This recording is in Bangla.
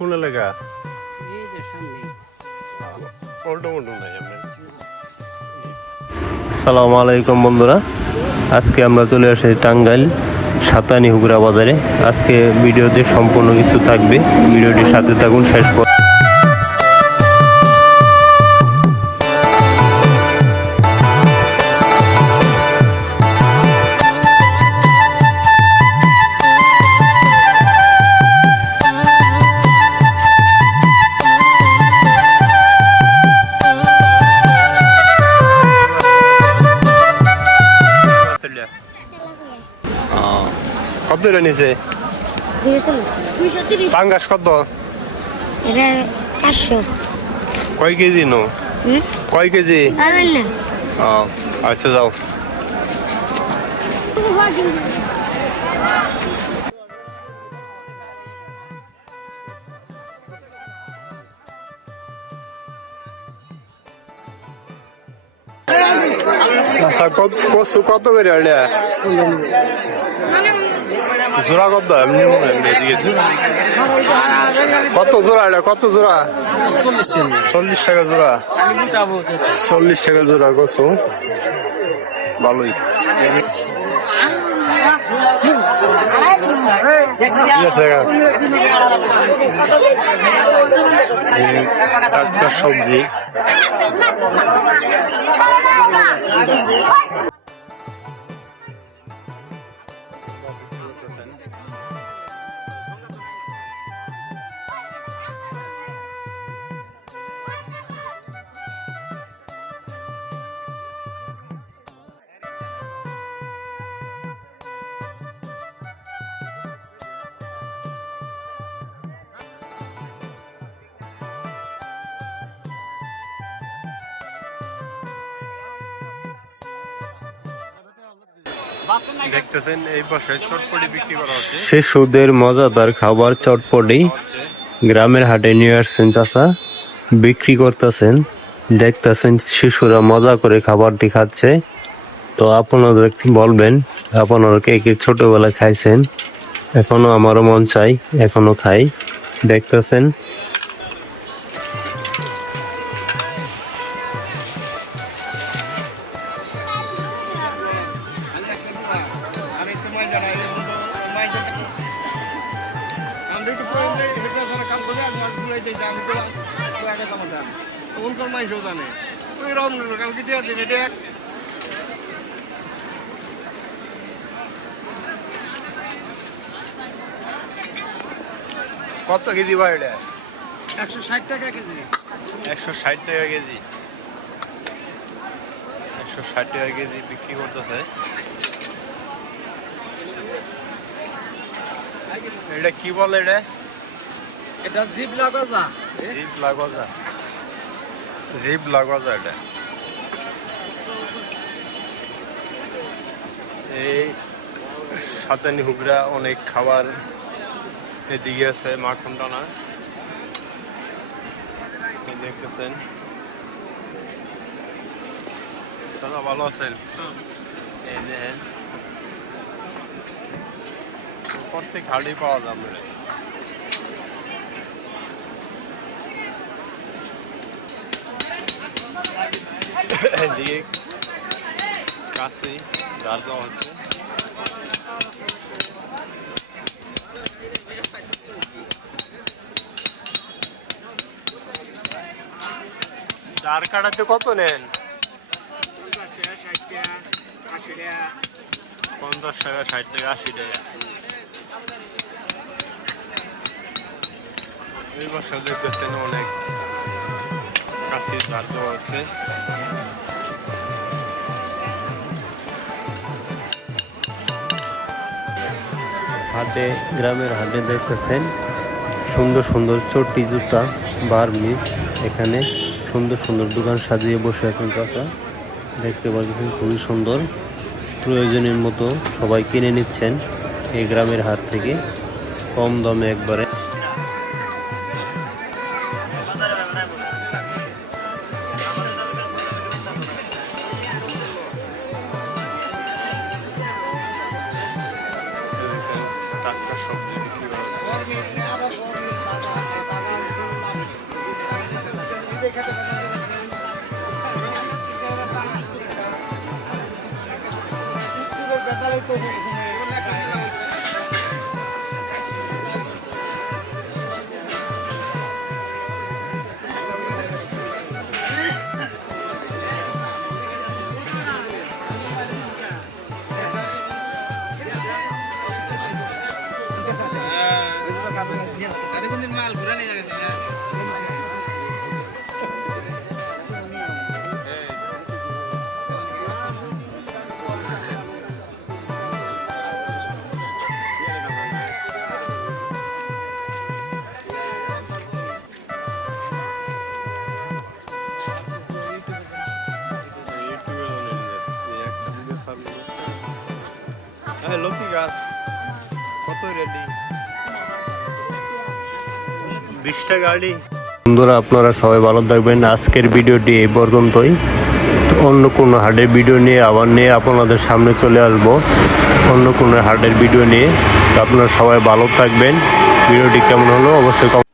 কোন এলাকা? এই যে সামনেই। আসসালামু আলাইকুম বন্ধুরা, আজকে আমরা চলে আসি টাঙ্গাইল সাতানি হুগরা বাজারে। আজকে ভিডিওতে সম্পূর্ণ কিছু থাকবে, ভিডিওটির সাথে থাকুন শেষ পর্যন্ত। কত দূরে নিচে? 230 পাঙ্গাস কত? এটা 500 কয় কেজি নো? কয় কেজি? পাবেন না আচ্ছা যাও। আচ্ছা কত কত করে এটা? জোড়া কত? এমনি কত জোড়া এটা? কত জোড়া? 40 টাকা জোড়া। 40 টাকা জোড়া কচু, ভালোই। একটা সবজি দেখতেছেন। এই পাশে চটপটি বিক্রি করা হচ্ছে, শিশুদের মজাদার খাবার চটপটি গ্রামের হাটে নিয়ে আসছেন চাচা, বিক্রি করতেছেন। দেখতেছেন শিশুরা মজা করে খাবারটি খাচ্ছে। তো আপনাদের বলবেন আপনারা কে কে ছোটবেলায় খাইছেন? এখনো আমারও মন চাই, এখনো খাই। দেখতেছেন কত কেজি ভাই এটা? 160 টাকা কেজি। 160 টাকা কেজি। 160 টাকা কেজি বিক্রি করতেছে। এটা কি বলে? এটা জিপ লাগা। জিপ লাগোজা। জিপ লাগোজা এটা। এই সাতানি হুগরা অনেক খাবার এদিকে আছে, মাখন টানা দেখতেছেন। দাদা ভালো আছেন? এই যে প্রত্যেক হাড়ি পাওয়া যাবে। এদিকে কাছে দাঁড় দেওয়া হচ্ছে। দাঁড় কাটাতে কত নেন? 50 টাকা, 60 টাকা, 80 টাকা। এই বছর দেখতেছেন অনেক কাছে দাঁড় দেওয়া হচ্ছে। হাটে, গ্রামের হাটে দেখতেছেন সুন্দর সুন্দর চটি, জুতা, বার্মিজ। এখানে সুন্দর সুন্দর দোকান সাজিয়ে বসে আছেন চাচা, দেখতে পাচ্ছেন খুবই সুন্দর। প্রয়োজনের মতো সবাই কিনে নিচ্ছেন এই গ্রামের হাট থেকে কম দামে একবারে। টাটকা সবজি বিক্রি করা হচ্ছে। বন্ধুরা আপনারা সবাই ভালো থাকবেন। আজকের ভিডিওটি এই পর্যন্তই। অন্য কোনো হাটের ভিডিও নিয়ে আপনাদের সামনে চলে আসবো, অন্য কোনো হাটের ভিডিও নিয়ে। তো আপনারা সবাই ভালো থাকবেন। ভিডিওটি কেমন হলো অবশ্যই